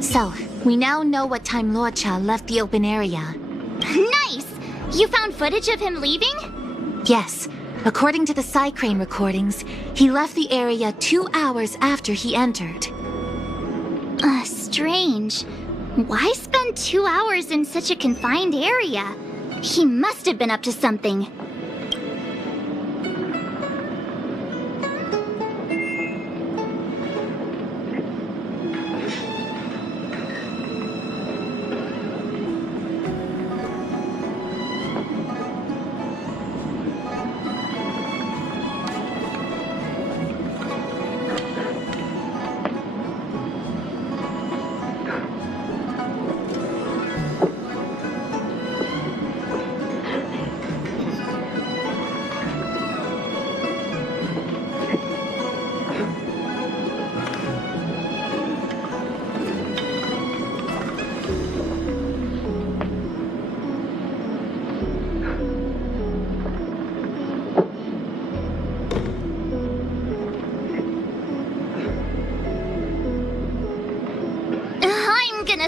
So, we now know what time Luocha left the open area. Nice! You found footage of him leaving? Yes. According to the side crane recordings, he left the area 2 hours after he entered. Strange. Why spend 2 hours in such a confined area? He must have been up to something.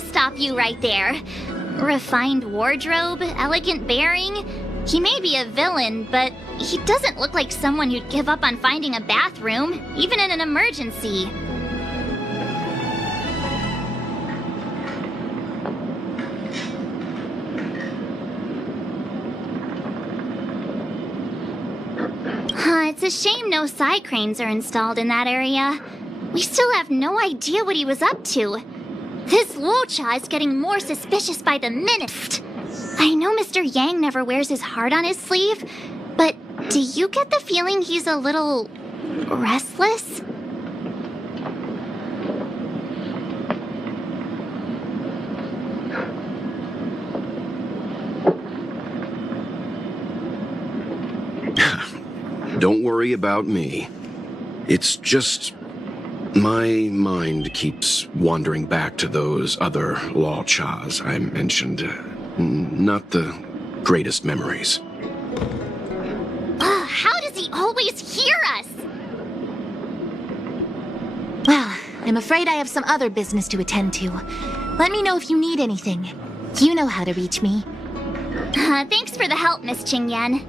Stop you right there. Refined wardrobe, elegant bearing. He may be a villain, but he doesn't look like someone who'd give up on finding a bathroom, even in an emergency. It's a shame no side cranes are installed in that area. We still have no idea what he was up to. This Luocha is getting more suspicious by the minute. I know Mr. Yang never wears his heart on his sleeve, but do you get the feeling he's a little restless? Don't worry about me. It's just my mind keeps wandering back to those other Luochas I mentioned. Not the greatest memories. How does he always hear us? Well, I'm afraid I have some other business to attend to. Let me know if you need anything. You know how to reach me. Thanks for the help, Miss Qingyan.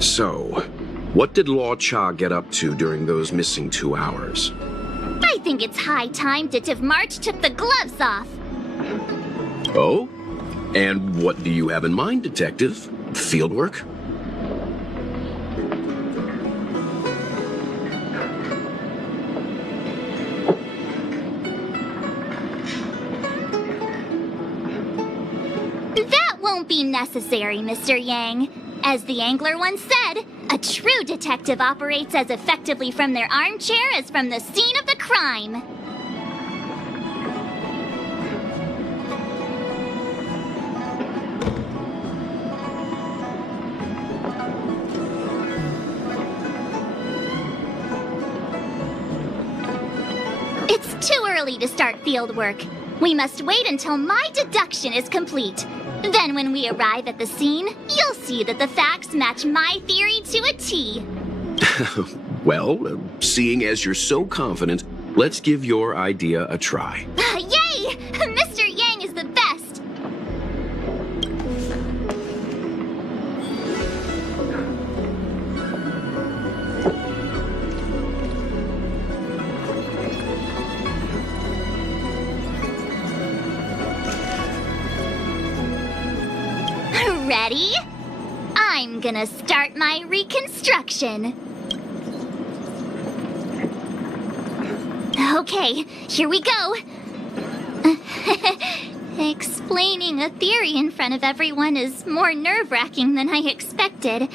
So, what did Luocha get up to during those missing 2 hours? I think it's high time Detective March took the gloves off. Oh? And what do you have in mind, Detective? Fieldwork? That won't be necessary, Mr. Yang. As the angler once said, A true detective operates as effectively from their armchair as from the scene of the crime. It's too early to start field work. We must wait until my deduction is complete. Then when we arrive at the scene, you'll see that the facts match my theory to a T. Well, seeing as you're so confident, let's give your idea a try. Yay! Mr. Yang is the best! Ready? I'm gonna start my reconstruction. Okay, here we go. Explaining a theory in front of everyone is more nerve-wracking than I expected.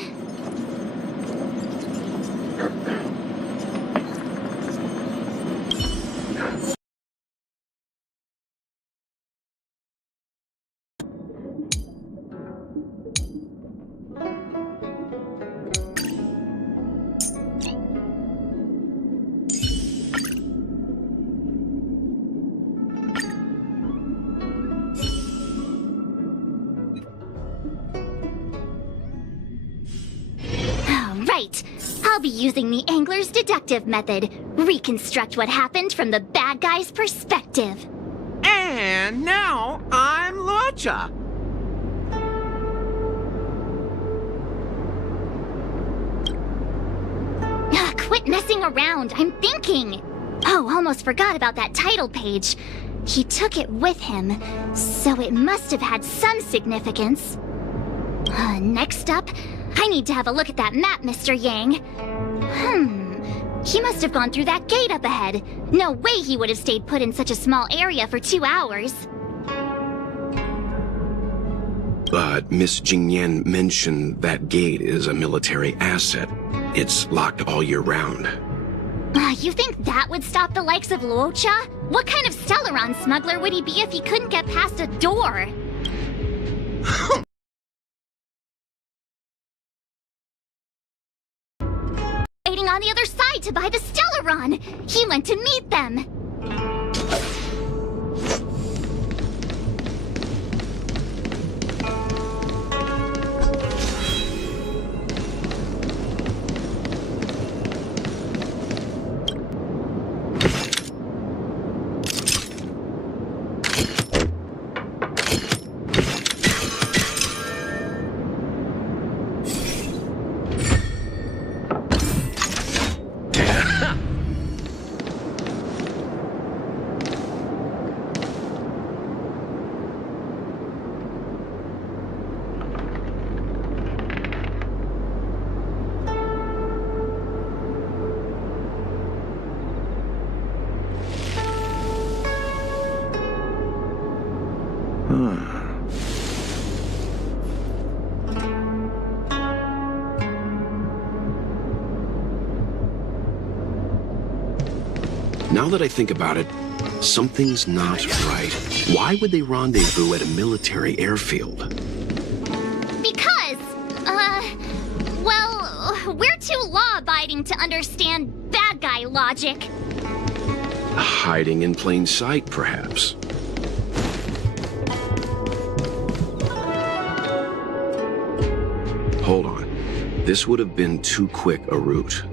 Right. I'll be using the angler's deductive method. Reconstruct what happened from the bad guy's perspective. And now I'm Lucha. Quit messing around. I'm thinking. Oh, almost forgot about that title page. He took it with him, so it must have had some significance. Next up, I need to have a look at that map, Mr. Yang. He must have gone through that gate up ahead. No way he would have stayed put in such a small area for 2 hours. But Miss Jingyan mentioned that gate is a military asset. It's locked all year round. You think that would stop the likes of Luocha? What kind of Stellaron smuggler would he be if he couldn't get past a door? Waiting on the other side to buy the Stellaron. He went to meet them. Now that I think about it, something's not right. Why would they rendezvous at a military airfield? Because, well, we're too law-abiding to understand bad guy logic. Hiding in plain sight, perhaps. Hold on. This would have been too quick a route.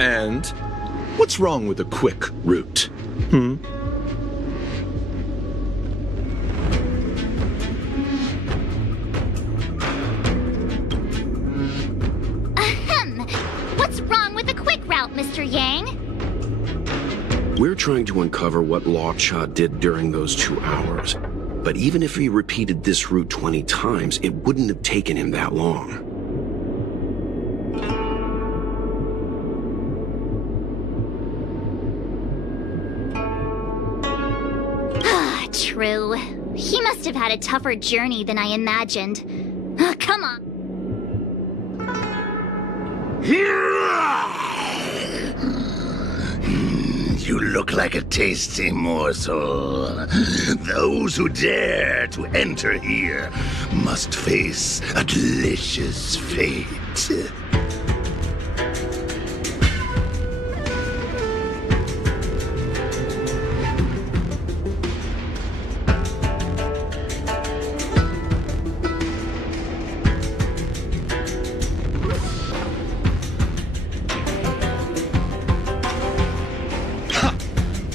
And what's wrong with a quick route? What's wrong with the quick route, Mr. Yang? We're trying to uncover what Law Cha did during those 2 hours. But even if he repeated this route 20 times, it wouldn't have taken him that long. True. He must have had a tougher journey than I imagined. Come on. You look like a tasty morsel. Those who dare to enter here must face a delicious fate.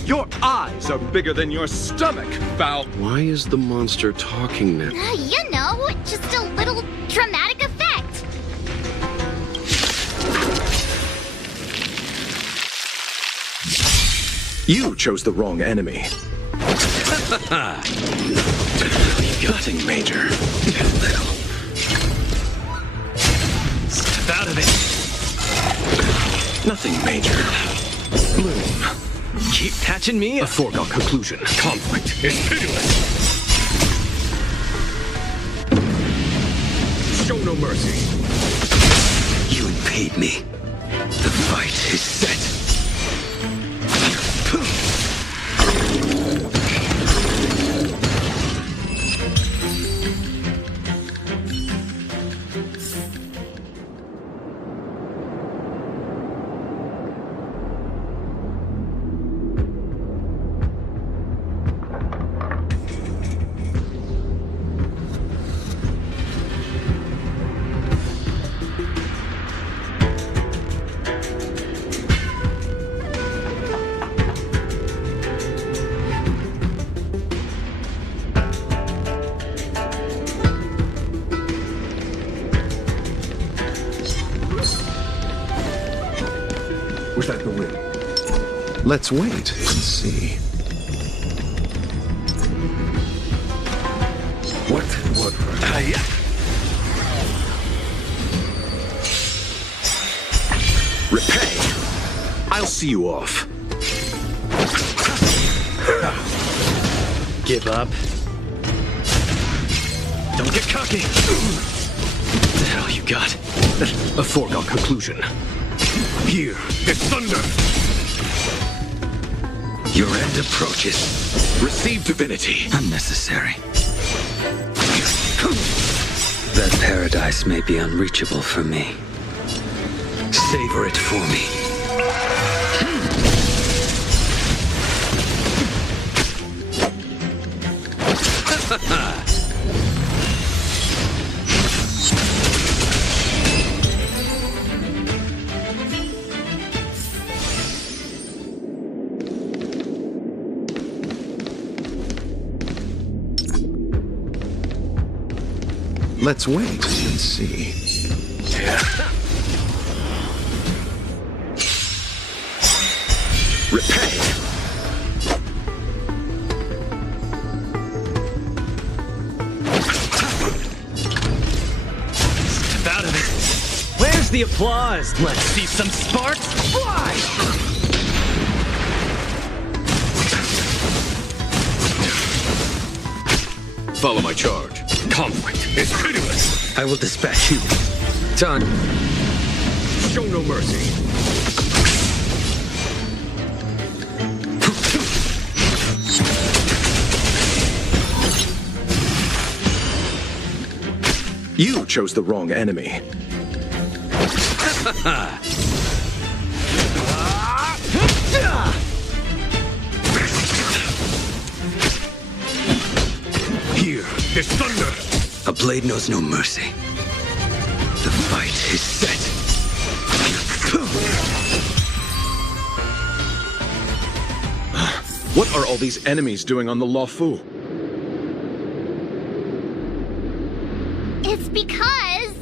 Your eyes are bigger than your stomach, foul. Why is the monster talking now? You know, just a little dramatic effect. You chose the wrong enemy. Nothing major. Step out of it. Nothing major. Bloom. Keep catching me. A foregone conclusion. Conflict is pitiless. Show no mercy. You impede me. The fight is set. Was that the win? Let's wait and see. What? Repay. I'll see you off. Give up. Don't get cocky. What the hell you got? A foregone conclusion. Here is thunder. Your end approaches. Receive divinity. Unnecessary. That paradise may be unreachable for me. Savor it for me. Let's wait and see. Repay. Step out of it. Where's the applause? Let's see some sparks fly! Follow my charge. Conflict is pitiless. I will dispatch you. Done. Show no mercy. You chose the wrong enemy. Here is thunder. A blade knows no mercy. The fight is set. What are all these enemies doing on the Lawfu? It's because...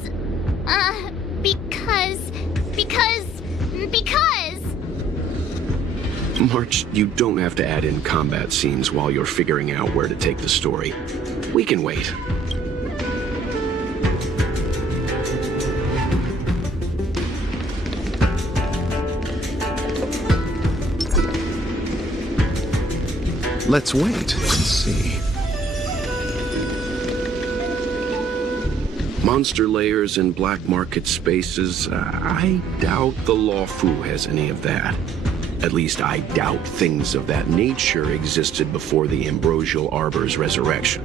March, you don't have to add in combat scenes while you're figuring out where to take the story. We can wait. Let's wait and see. Monster layers in black market spaces, I doubt the Lawfu has any of that. At least I doubt things of that nature existed before the Ambrosial Arbor's resurrection.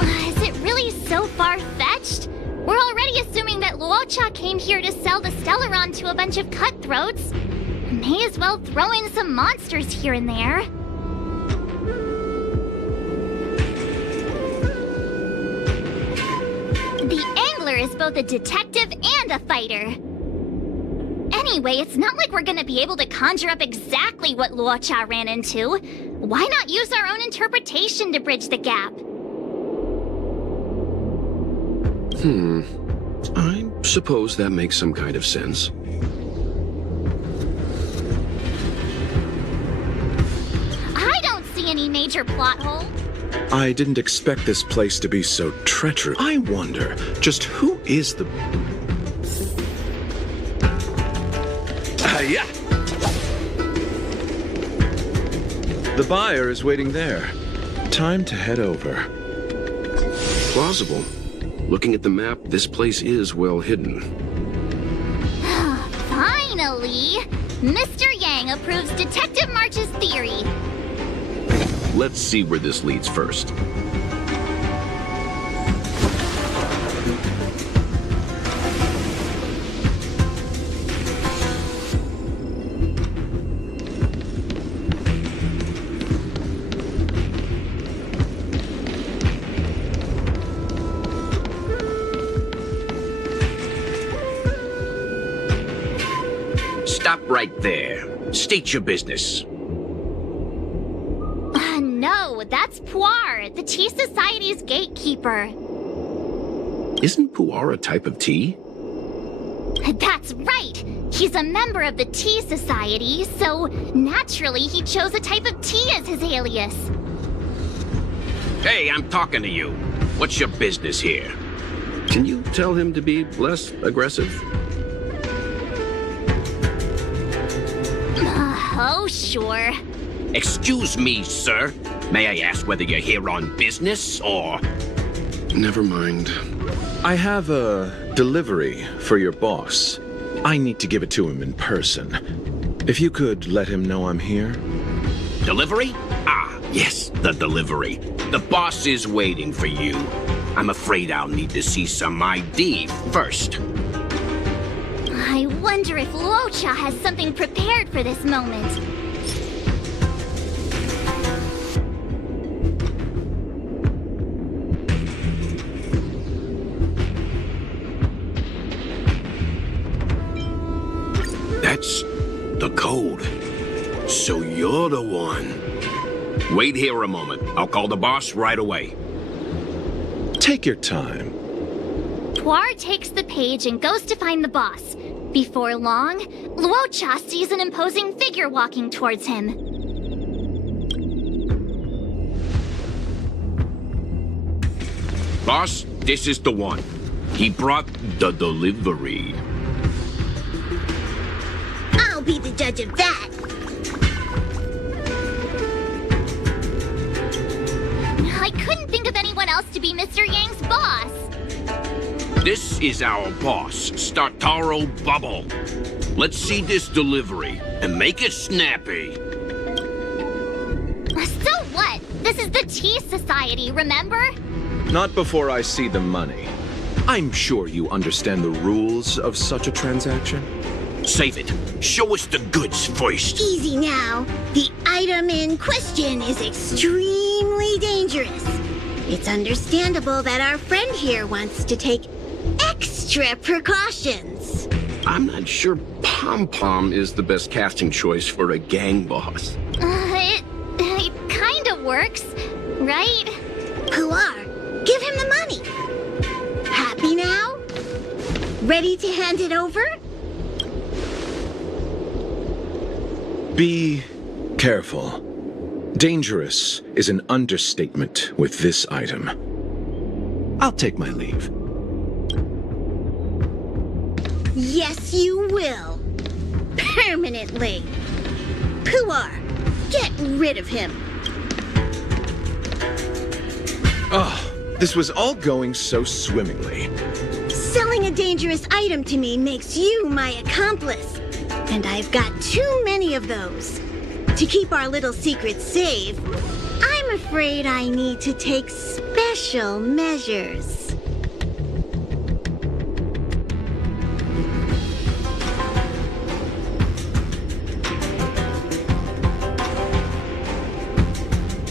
Is it really so far-fetched? We're already assuming that Luocha came here to sell the Stellaron to a bunch of cutthroats. May as well throw in some monsters here and there. The angler is both a detective and a fighter. Anyway, it's not like we're gonna be able to conjure up exactly what Luocha ran into. Why not use our own interpretation to bridge the gap? I suppose that makes some kind of sense. I don't see any major plot hole. I didn't expect this place to be so treacherous. I wonder, just who is the... Yeah. The buyer is waiting there. Time to head over. Plausible. Looking at the map, this place is well hidden. Finally! Mr. Yang approves Detective March's theory. Let's see where this leads first. Stop right there. State your business. No, that's Puar, the Tea Society's gatekeeper. Isn't puar a type of tea? That's right! He's a member of the Tea Society, so naturally he chose a type of tea as his alias. Hey, I'm talking to you. What's your business here? Can you tell him to be less aggressive? Oh, sure. Excuse me, sir. May I ask whether you're here on business or... Never mind. I have a delivery for your boss. I need to give it to him in person. If you could let him know I'm here. Delivery? Ah, yes, the delivery. The boss is waiting for you. I'm afraid I'll need to see some ID first. I wonder if Luocha has something prepared for this moment. That's the code. So you're the one. Wait here a moment. I'll call the boss right away. Take your time. Puar takes the page and goes to find the boss. Before long, Luocha sees an imposing figure walking towards him. Boss, this is the one. He brought the delivery. I'll be the judge of that. I couldn't think of anyone else to be Mr. Yang's boss. This is our boss, Startaro Bubble. Let's see this delivery and make it snappy. So what? This is the Tea Society, remember? Not before I see the money. I'm sure you understand the rules of such a transaction. Save it. Show us the goods first. Easy now. The item in question is extremely dangerous. It's understandable that our friend here wants to take extra precautions. I'm not sure Pom Pom is the best casting choice for a gang boss. It kinda works, right? Puar, give him the money. Happy now? Ready to hand it over? Be careful. Dangerous is an understatement with this item. I'll take my leave. Yes, you will. Permanently. Puar, get rid of him. Oh, this was all going so swimmingly. Selling a dangerous item to me makes you my accomplice. And I've got too many of those. To keep our little secret safe, I'm afraid I need to take special measures.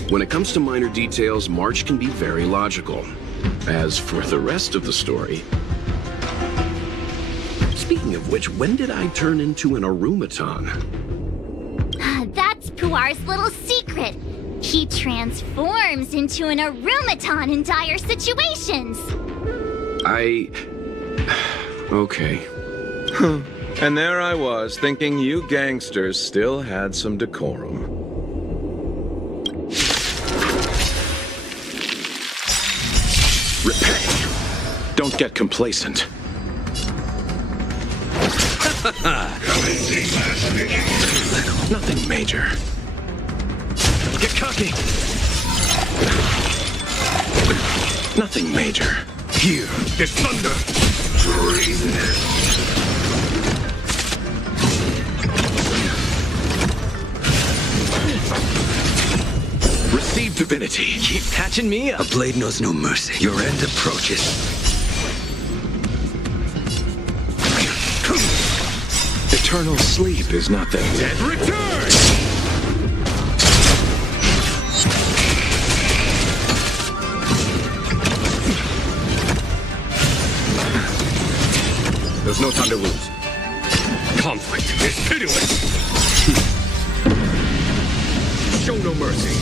When it comes to minor details, March can be very logical. As for the rest of the story... Speaking of which, when did I turn into an arumaton? That's Puar's little secret. He transforms into an arumaton in dire situations. Okay. And there I was, thinking you gangsters still had some decorum. Repay! Don't get complacent. Nothing major. Get cocky! Nothing major. Here, there's thunder! Receive divinity. Keep patching me up. A blade knows no mercy. Your end approaches. Eternal sleep is not that Dead return! There's no time to lose. Conflict is pitiless! Show no mercy.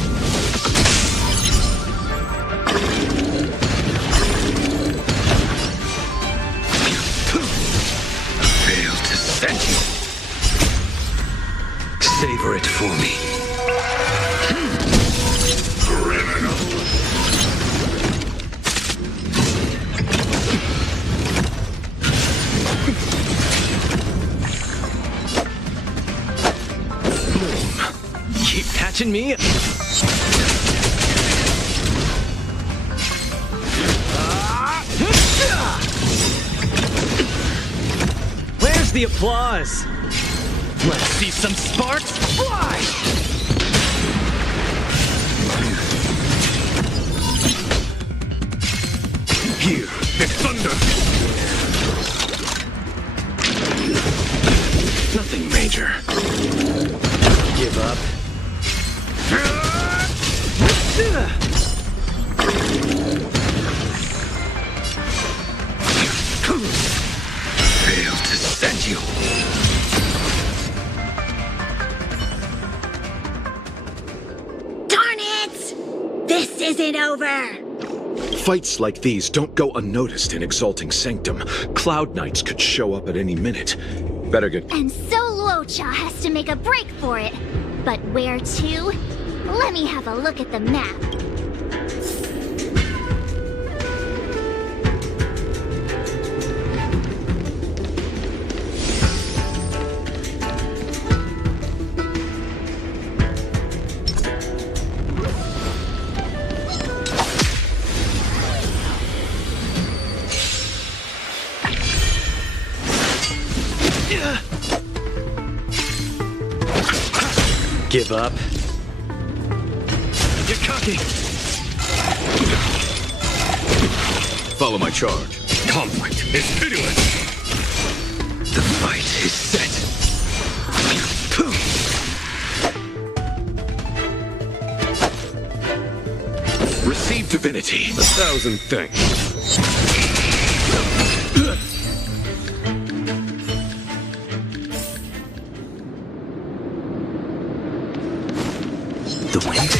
Fail to send you. Savor it for me. Criminal. Keep patching me up. Where's the applause? Let's see some sparks fly! Here, there's thunder! nothing major. Give up. Fail to send you. Darn it! This isn't over! Fights like these don't go unnoticed in Exalting Sanctum. Cloud Knights could show up at any minute. Better get... And so Luocha has to make a break for it. But where to? Let me have a look at the map. Give up. Get cocky. Follow my charge. Conflict is pitiless. The fight is set. Receive divinity. 1,000 thanks. The wind.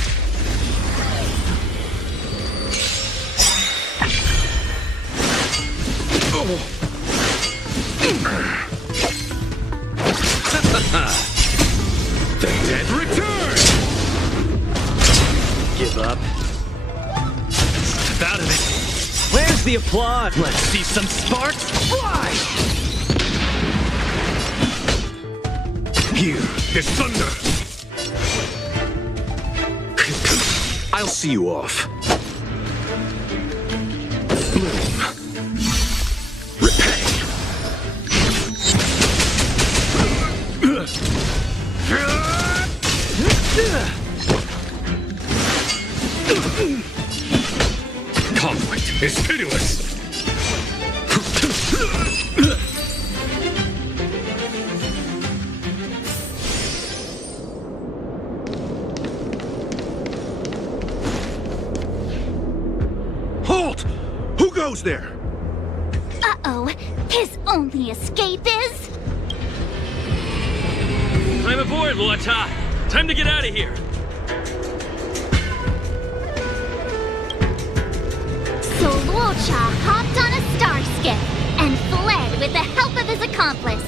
The dead return! Give up. Step out of it. Where's the applause? Let's see some sparks fly! Here, there's thunder! I'll see you off. Repay. Conflict is pitiless. Halt! Who goes there? Uh-oh, his only escape is... I'm aboard, Luota. Time to get out of here. So Luocha hopped on a star skiff and fled with the help of his accomplice.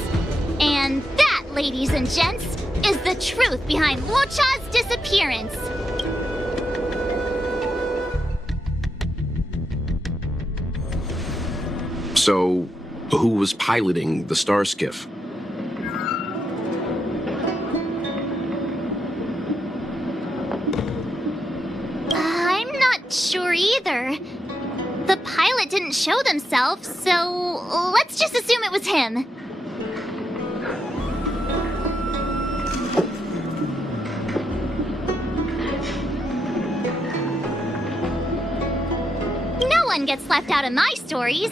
And that, ladies and gents, is the truth behind Luocha's disappearance. So, who was piloting the star skiff? I'm not sure either. The pilot didn't show themselves, so let's just assume it was him. No one gets left out of my stories.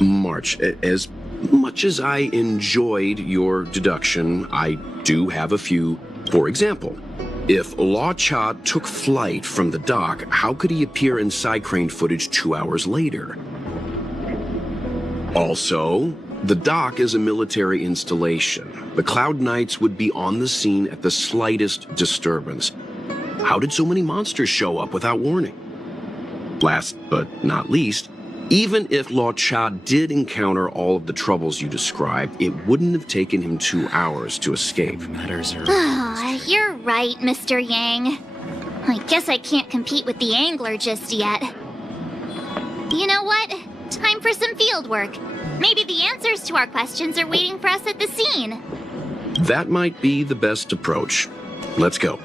March, as much as I enjoyed your deduction, I do have a few. For example, if Luocha took flight from the dock, how could he appear in side crane footage 2 hours later? Also, the dock is a military installation. The Cloud Knights would be on the scene at the slightest disturbance. How did so many monsters show up without warning? Last but not least, even if Luocha did encounter all of the troubles you described, it wouldn't have taken him 2 hours to escape. Matters are... You're right, Mr. Yang. I guess I can't compete with the angler just yet. You know what? Time for some field work. Maybe the answers to our questions are waiting for us at the scene. That might be the best approach. Let's go.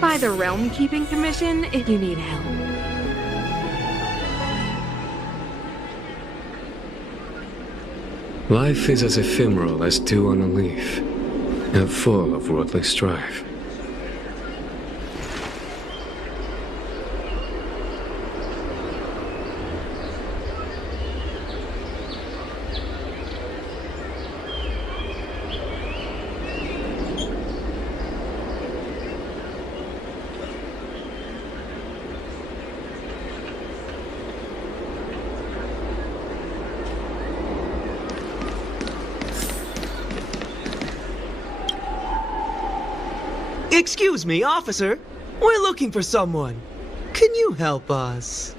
By the Realm Keeping Commission if you need help. Life is as ephemeral as dew on a leaf, and full of worldly strife. Excuse me, officer. We're looking for someone. Can you help us?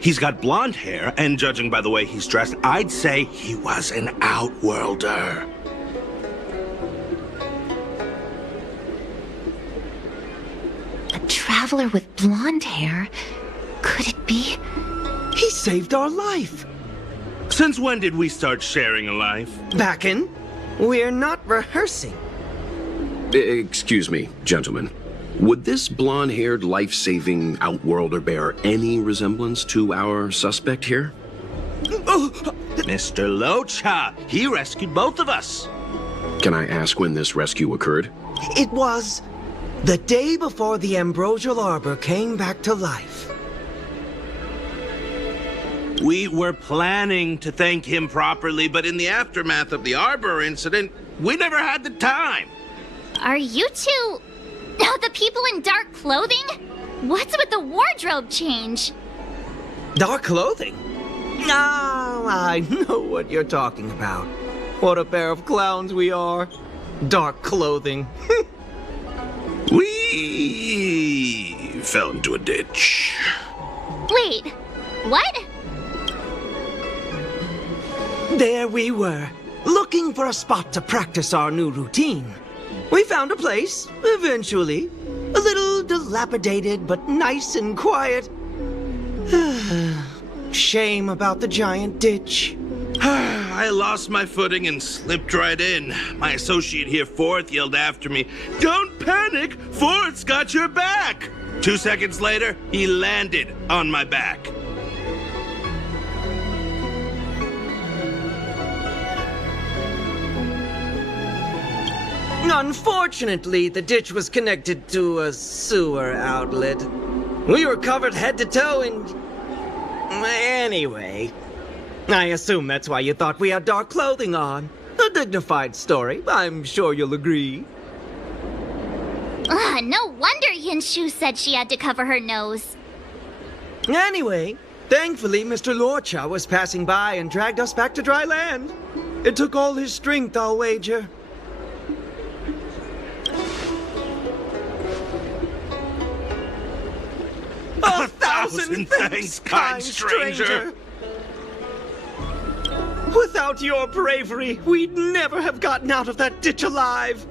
He's got blonde hair, and judging by the way he's dressed, I'd say he was an outworlder. A traveler with blonde hair? Could it be? He saved our life. Since when did we start sharing a life? Back in. We're not rehearsing. Excuse me, gentlemen. Would this blonde-haired, life-saving outworlder bear any resemblance to our suspect here? Mr. Luocha, he rescued both of us. Can I ask when this rescue occurred? It was the day before the Ambrosial Arbor came back to life. We were planning to thank him properly, but in the aftermath of the Arbor incident, we never had the time. Are you two... the people in dark clothing? What's with the wardrobe change? Dark clothing? Ah, I know what you're talking about. What a pair of clowns we are. Dark clothing. We fell into a ditch. Wait, What? There we were, looking for a spot to practice our new routine. We found a place, eventually. A little dilapidated, but nice and quiet. Shame about the giant ditch. I lost my footing and slipped right in. My associate here, Fourth, yelled after me, "Don't panic! Fourth's got your back!" 2 seconds later, he landed on my back. Unfortunately, the ditch was connected to a sewer outlet. We were covered head to toe in... Anyway, I assume that's why you thought we had dark clothing on. A dignified story, I'm sure you'll agree. No wonder Yinshu said she had to cover her nose. Anyway, thankfully Mr. Lorcha was passing by and dragged us back to dry land. It took all his strength, I'll wager. A thousand thanks, kind stranger! Without your bravery, we'd never have gotten out of that ditch alive.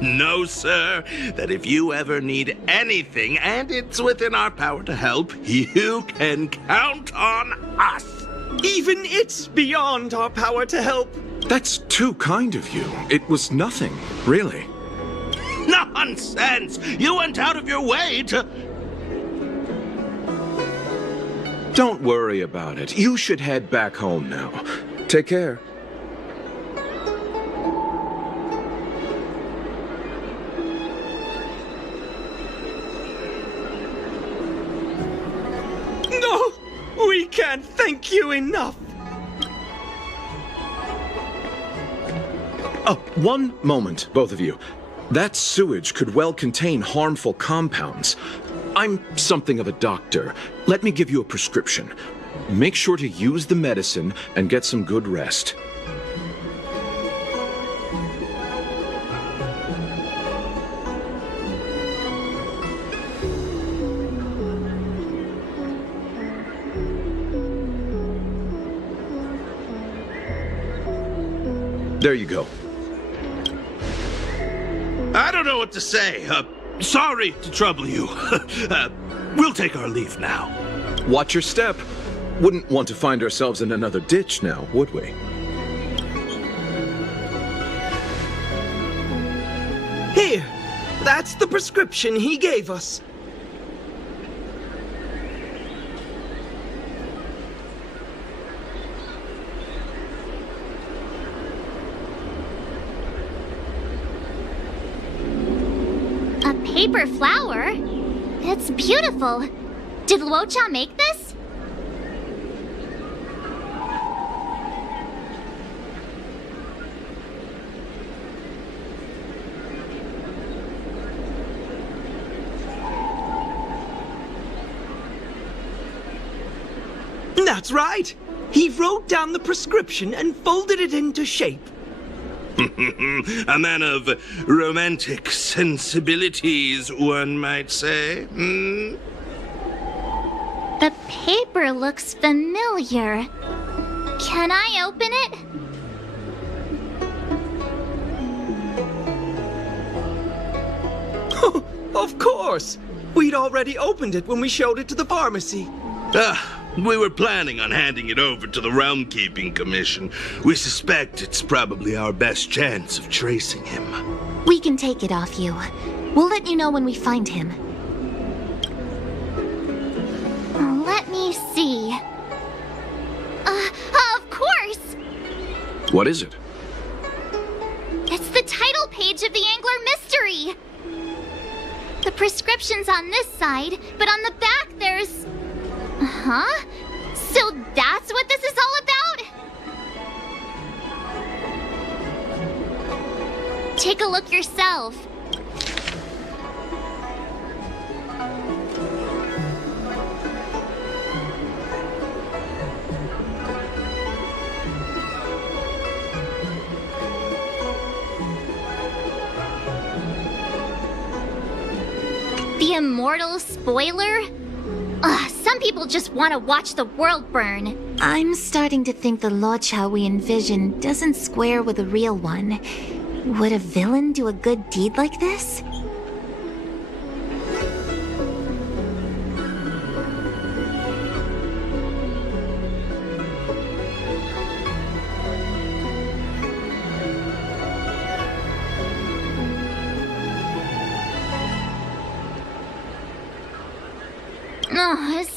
No, sir. That if you ever need anything, and it's within our power to help, you can count on us. Even it's beyond our power to help. That's too kind of you. It was nothing, really. Nonsense! You went out of your way to... Don't worry about it. You should head back home now. Take care. No! We can't thank you enough! Oh, one moment, both of you. That sewage could well contain harmful compounds. I'm something of a doctor. Let me give you a prescription. Make sure to use the medicine and get some good rest. There you go. I don't know what to say. Sorry to trouble you. We'll take our leave now. Watch your step. Wouldn't want to find ourselves in another ditch now, would we? Here, that's the prescription he gave us. Paper flower? It's beautiful. Did Luocha make this? That's right. He wrote down the prescription and folded it into shape. A man of romantic sensibilities, one might say. The paper looks familiar. Can I open it? Of course. We'd already opened it when we showed it to the pharmacy. We were planning on handing it over to the Realm Keeping Commission. We suspect it's probably our best chance of tracing him. We can take it off you. We'll let you know when we find him. Let me see. Of course! What is it? It's the title page of the Angler Mystery! The prescription's on this side, but on the back there's... Huh? So that's what this is all about? Take a look yourself. The Immortal Spoiler? Ugh, people just want to watch the world burn. I'm starting to think the Locha we envision doesn't square with a real one. Would a villain do a good deed like this?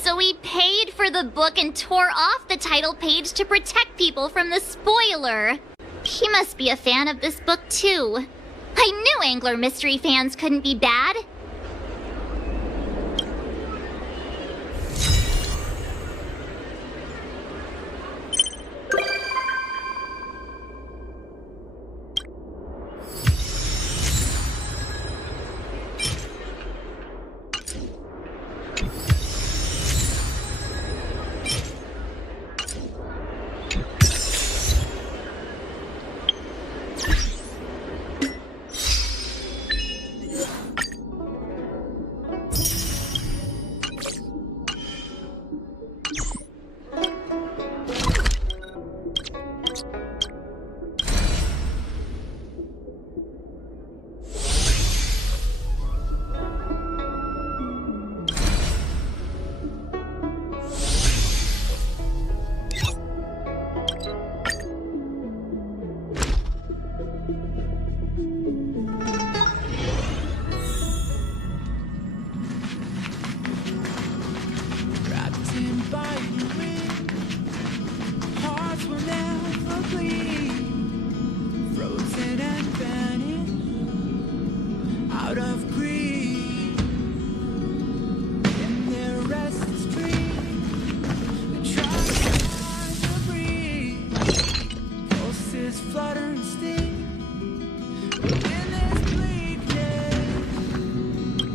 So he paid for the book and tore off the title page to protect people from the spoiler. He must be a fan of this book too. I knew Angler Mystery fans couldn't be bad.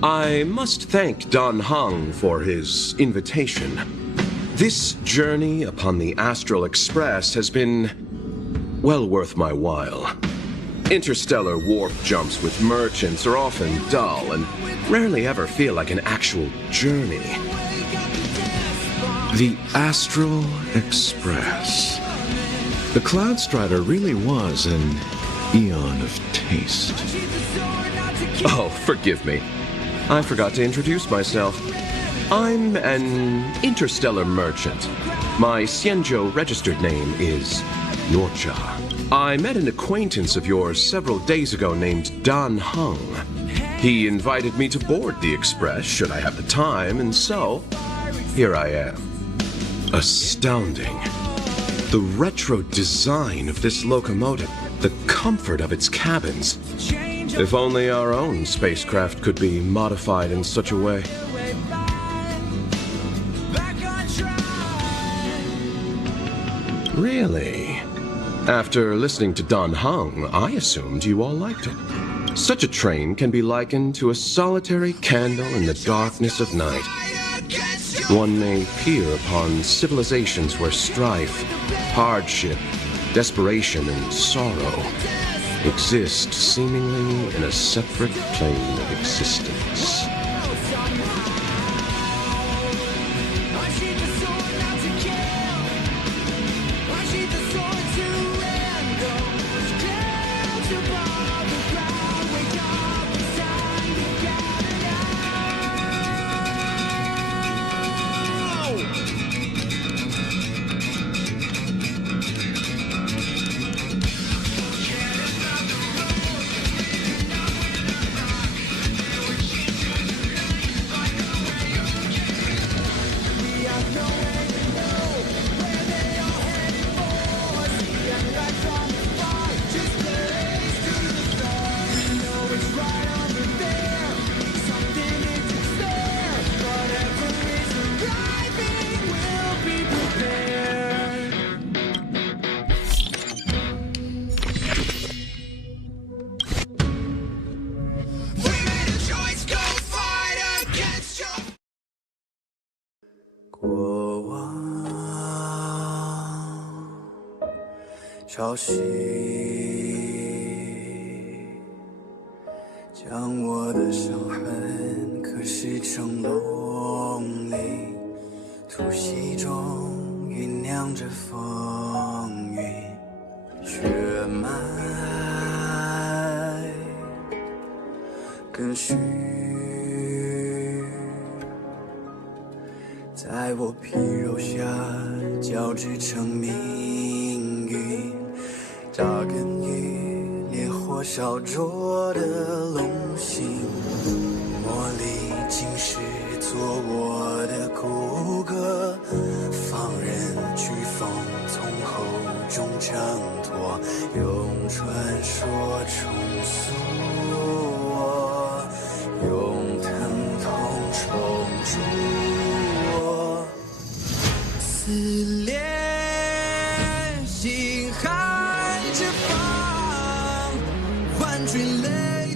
I must thank Don Hung for his invitation. This journey upon the Astral Express has been well worth my while. Interstellar warp jumps with merchants are often dull and rarely ever feel like an actual journey. The Astral Express. The Cloudstrider really was an eon of taste. Oh, forgive me. I forgot to introduce myself. I'm an interstellar merchant. My Xianzhou registered name is Norcha. I met an acquaintance of yours several days ago named Don Hung. He invited me to board the Express should I have the time, and so here I am. Astounding. The retro design of this locomotive, the comfort of its cabins. If only our own spacecraft could be modified in such a way. Really? After listening to Don Hung, I assumed you all liked it. Such a train can be likened to a solitary candle in the darkness of night. One may peer upon civilizations where strife, hardship, desperation, and sorrow exist seemingly in a separate plane of existence.潮汐将我的伤痕刻蚀成龙鳞，突袭中酝酿着风云血脉，更续在我皮肉下交织成命运，扎根于烈火烧灼的龙心，磨砺今世做我的骨骼，放任飓风从口中挣脱，用传说重塑我，用疼痛重铸我，撕裂心海之放，万军雷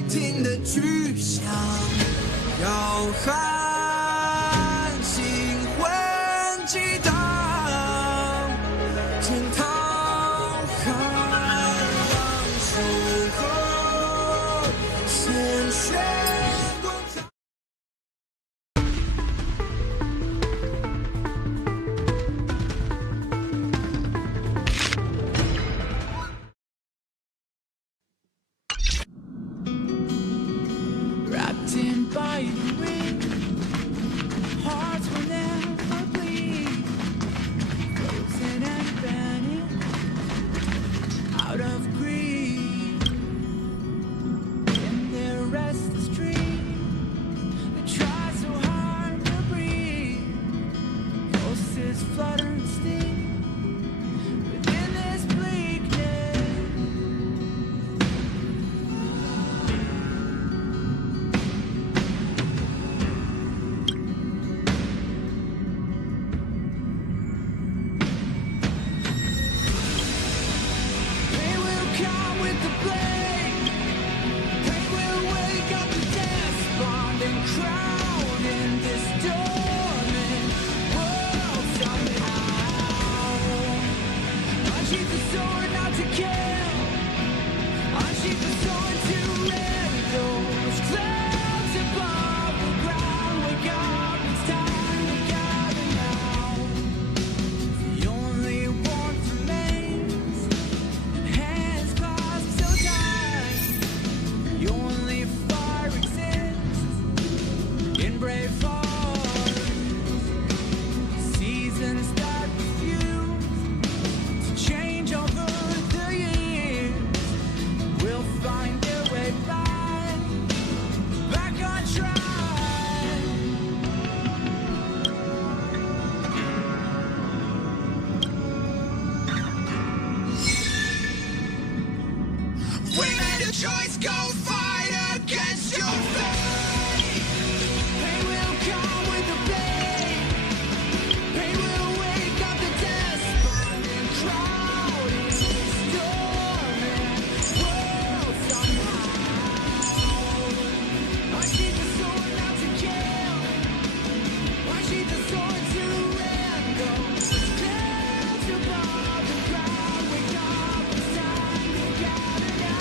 霆的巨响，摇撼心魂激荡，天堂海洋守候，鲜血滚烫。Wrapped in by the wind, hearts will never bleed, frozen and burning out of greed. In their restless dreams, they try so hard to breathe. Pulses flutter and sting within this bleakness. Pain will come with the blade. Pain will wake up the despondent crowd in this dormant world somehow. Unsheath the sword not to kill. Unsheath the sword to rend those clouds above the ground. Wake up, it's time to gather now. The only warmth remains, hands clasped so tight. The only fire exists in brave hearts. Seasons that refuse to change over the years will find their way back on track. We made a choice, go fight against your fate. Pain will come with the blade. Pain will wake up the despondent crowd in this dormant world somehow. Unsheath the sword not to kill. Unsheath the sword to rend those clouds above the ground. Wake up, it's time to gather now.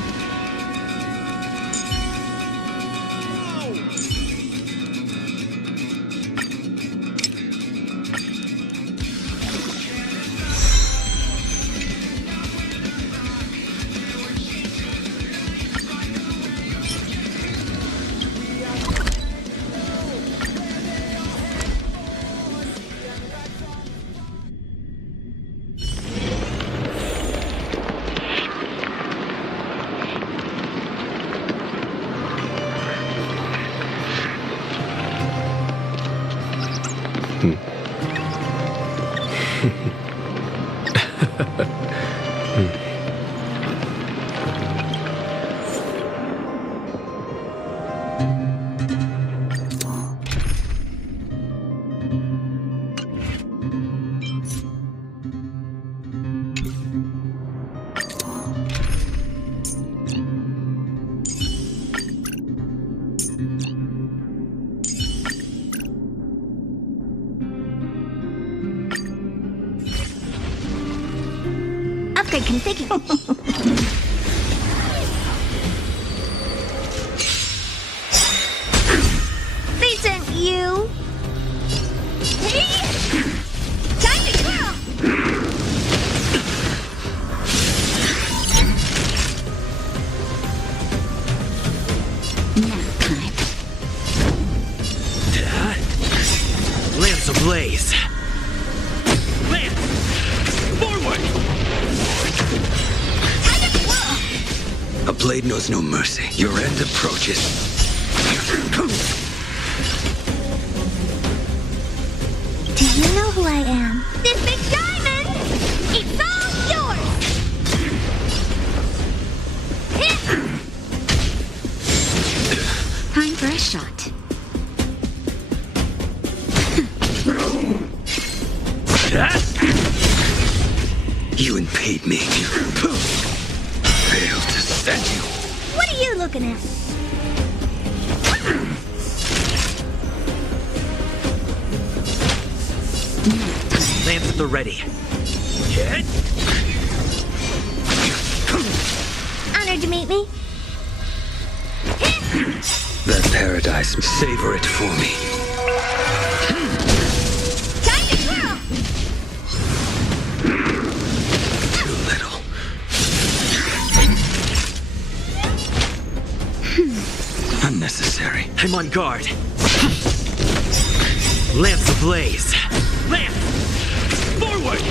Upgrade configured. They sent you. Hey! A blade knows no mercy. Your end approaches. Do you know who I am? This big diamond! It's all yours! Time for a shot. You impede me. Failed to set you. What are you looking at? Lance at the ready. Honored to meet me. That paradise, savor it for me. Time to twirl! Too little. Unnecessary. I'm on guard. Lance ablaze. Lance! Forward!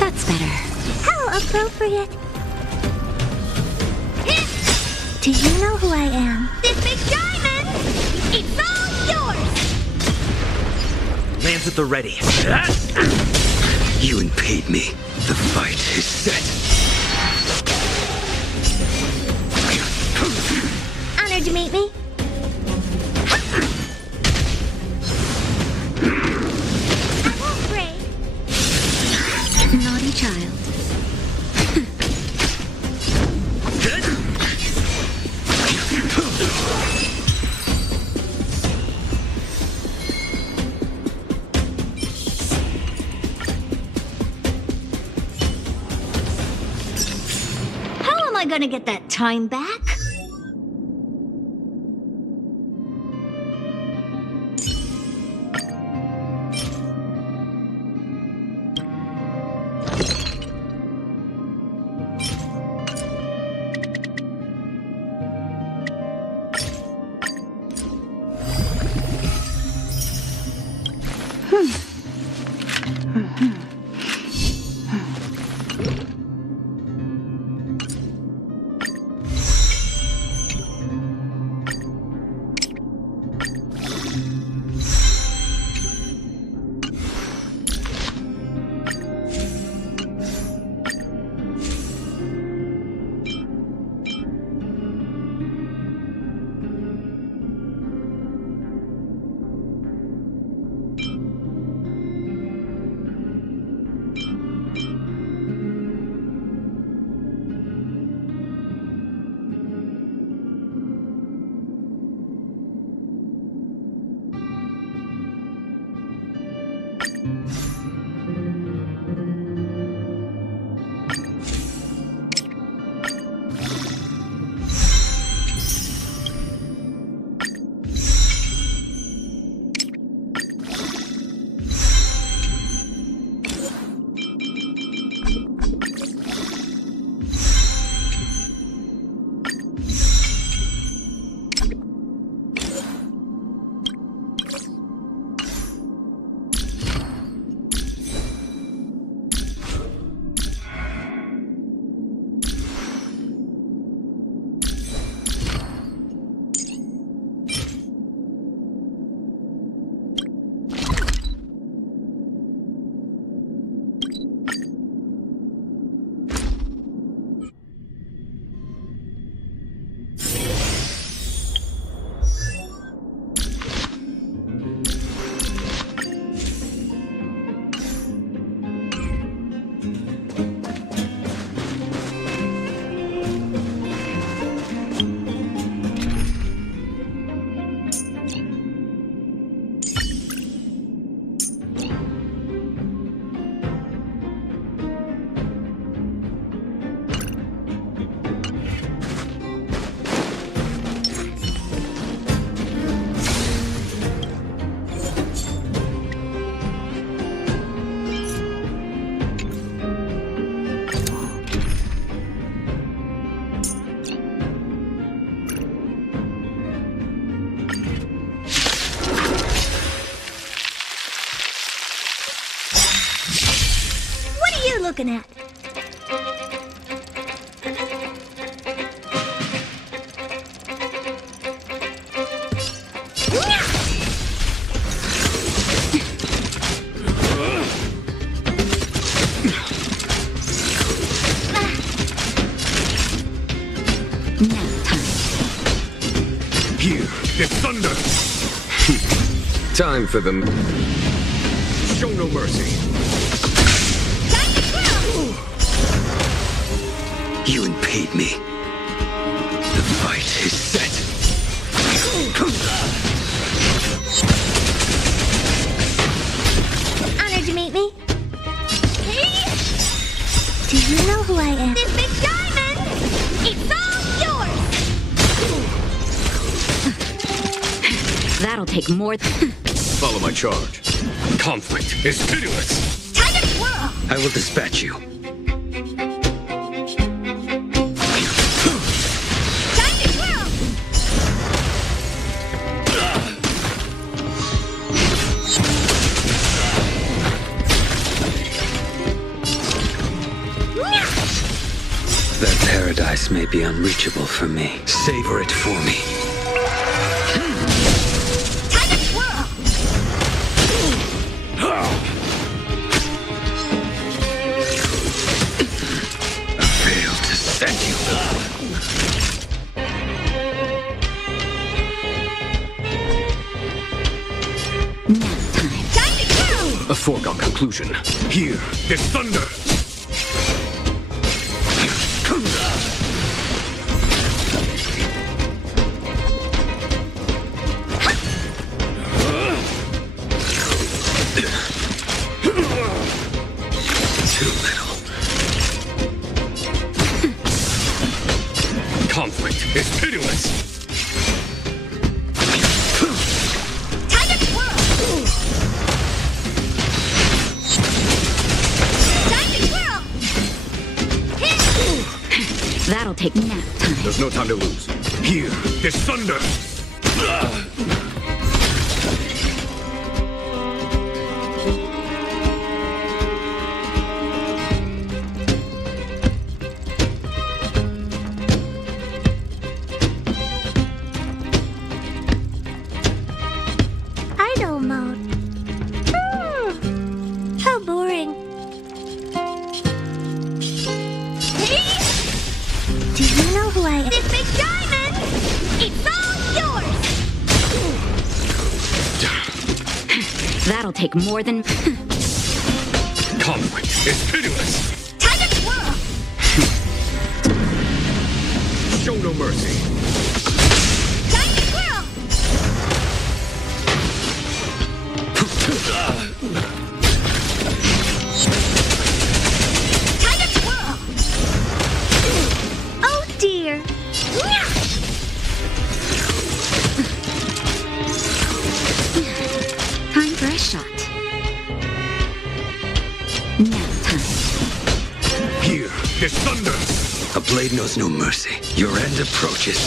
That's better. How appropriate. Do you know who I am? This big diamond! It's all yours! Lance at the ready. You impede me. The fight is set. Honored to meet me. I won't break. Naughty child. How am I gonna get that time back? looking at? Here, it's thunder! Time for them. Show no mercy. You impede me. The fight is set. Honored to meet me. Hey! Do you know who I am? This big diamond! It's all yours! That'll take more. Follow my charge. Conflict is pitiless. Time to twirl! I will dispatch you. Time to twirl! That paradise may be unreachable for me. Savor it for me. Time to twirl! I failed to set you. Time to twirl! A foregone conclusion. Here, is thunder! Too little. Conflict is pitiless. Time to twirl! Time to twirl! That'll take nap time. There's no time to lose. Here, is thunder! Idle mode. How boring. Hey! Do you know who I am? This big diamond! It's all yours! That'll take more than. Conflict is pitiless. Time to twirl! Show no mercy. Time to twirl! Time to twirl! Oh dear! Time for a shot. Nap time. Here, is thunder! A blade knows no mercy. Your end approaches.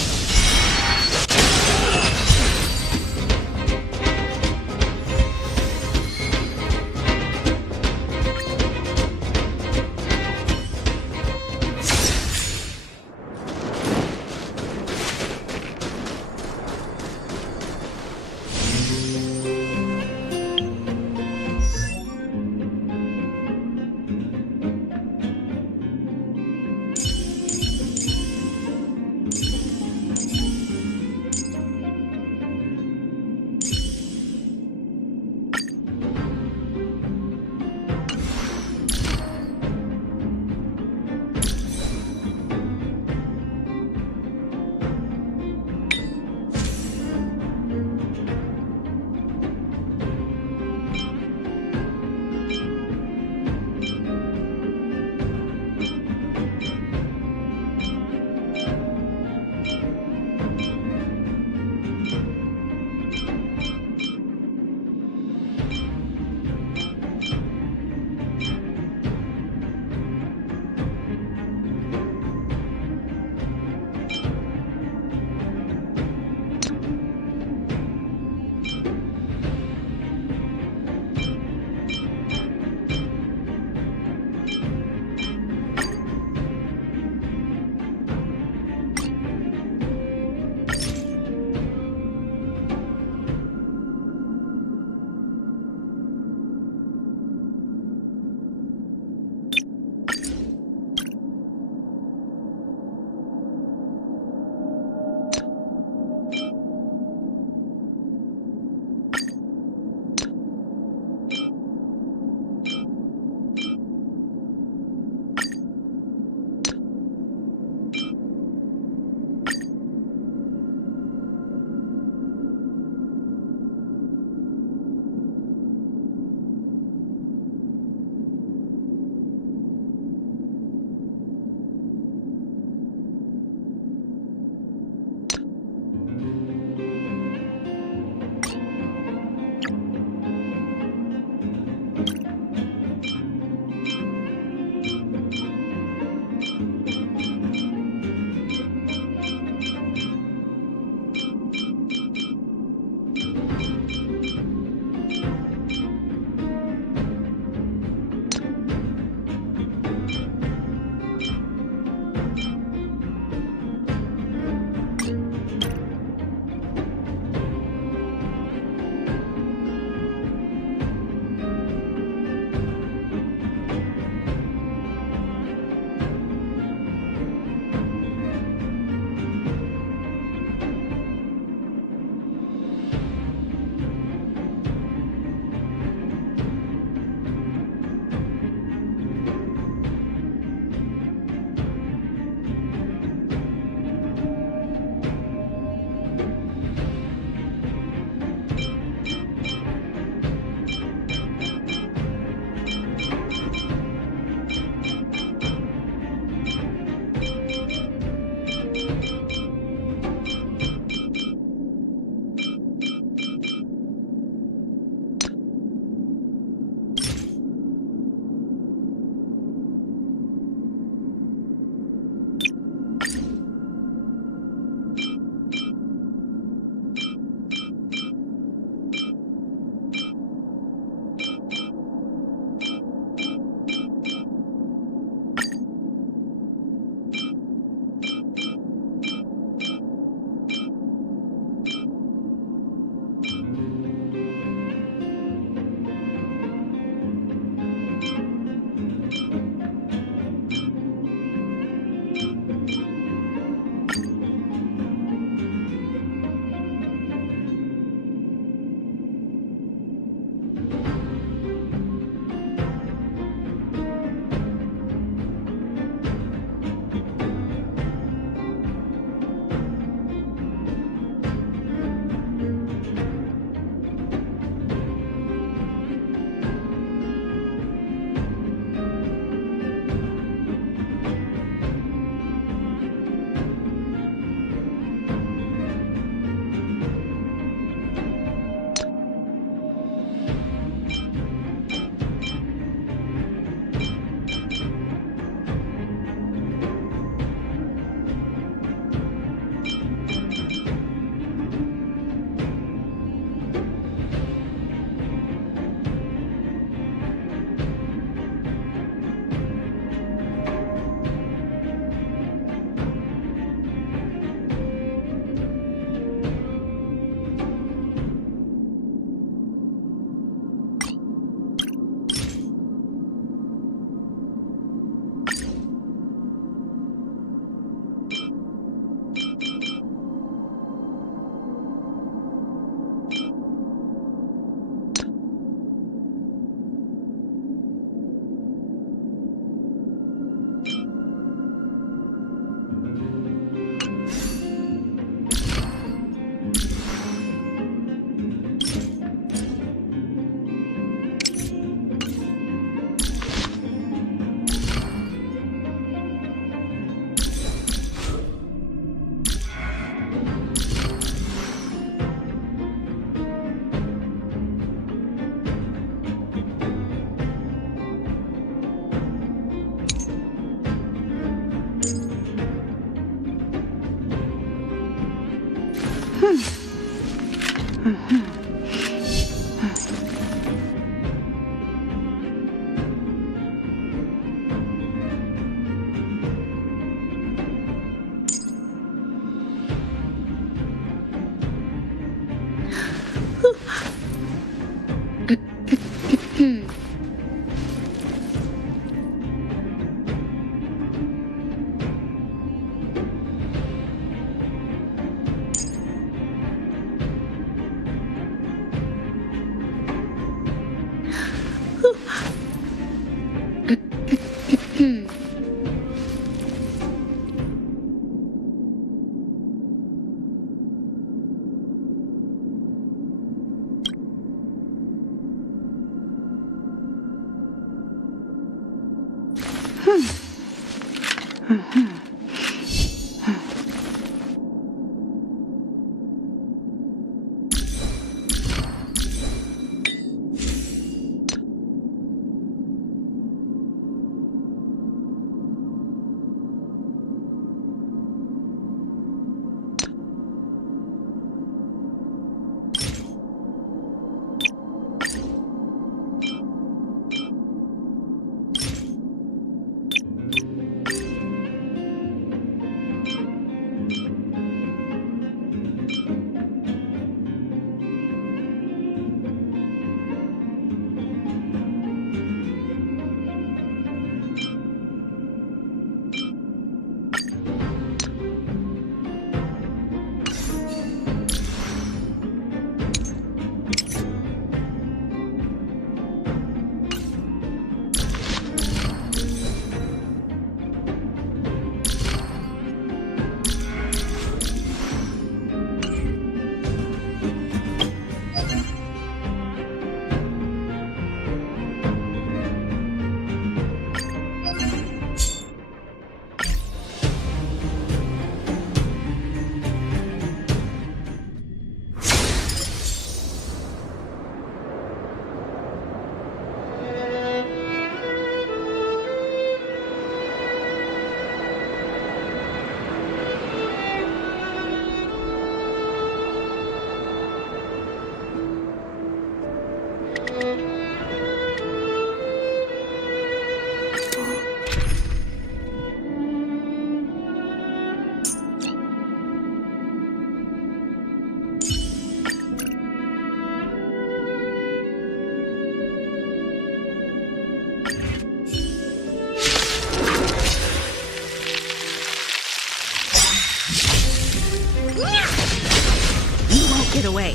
Get away.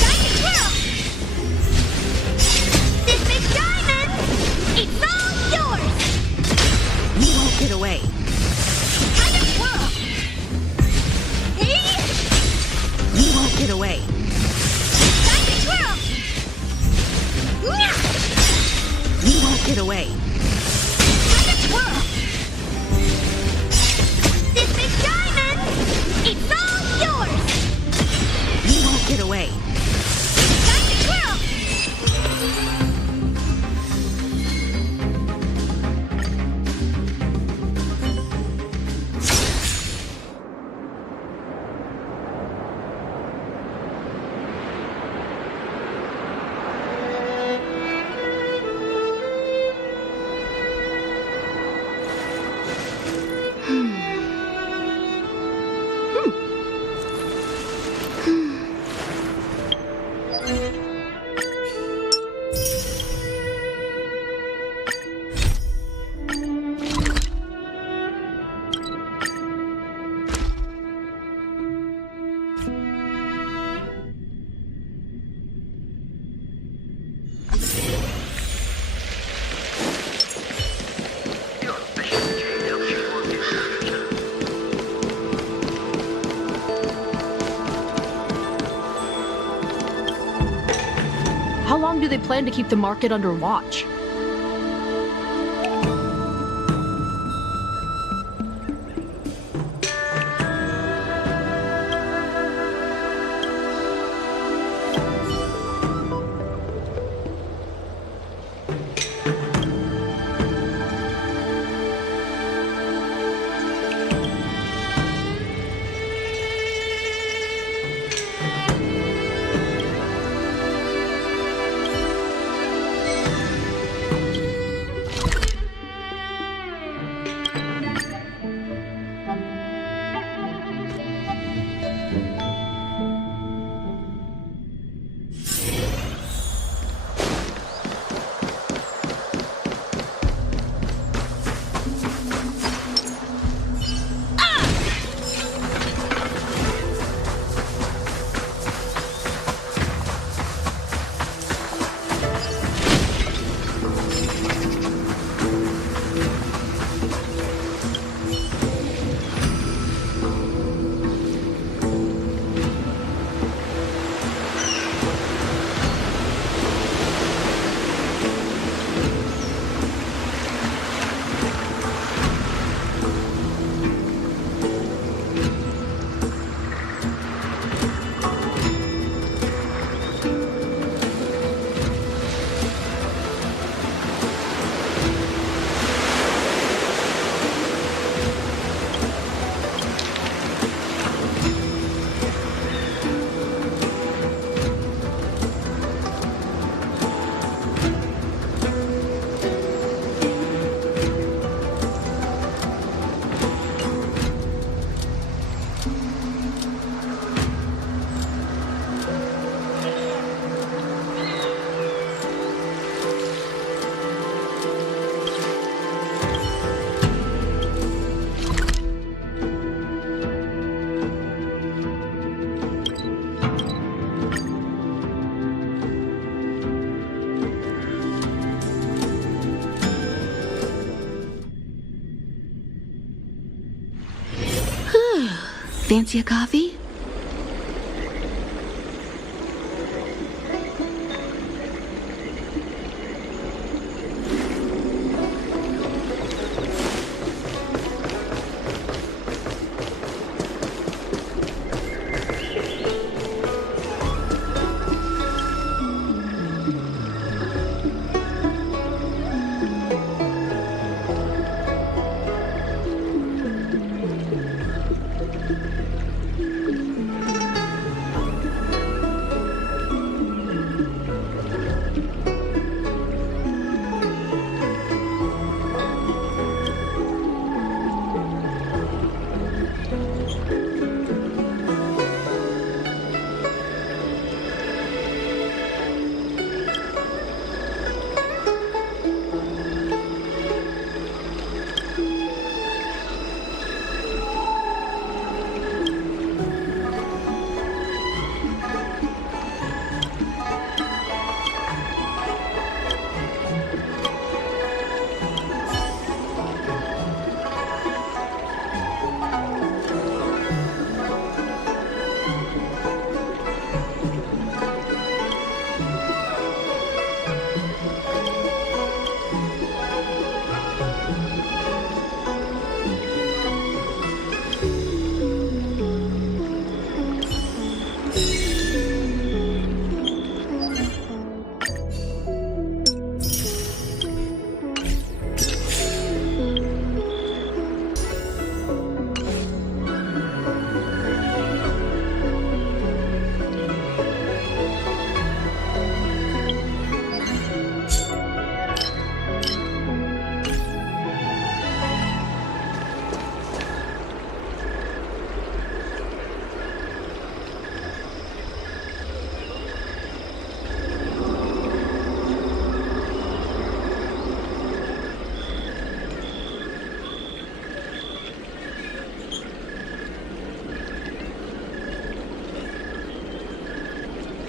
Time to kill! This big diamond! It's all yours! You won't get away. Time to twirl! Hey! You won't get away. Time to twirl! You won't get away. Time to twirl! This big diamond! It's all yours! You won't get away. Time to twirl! How long do they plan to keep the market under watch? Fancy a coffee?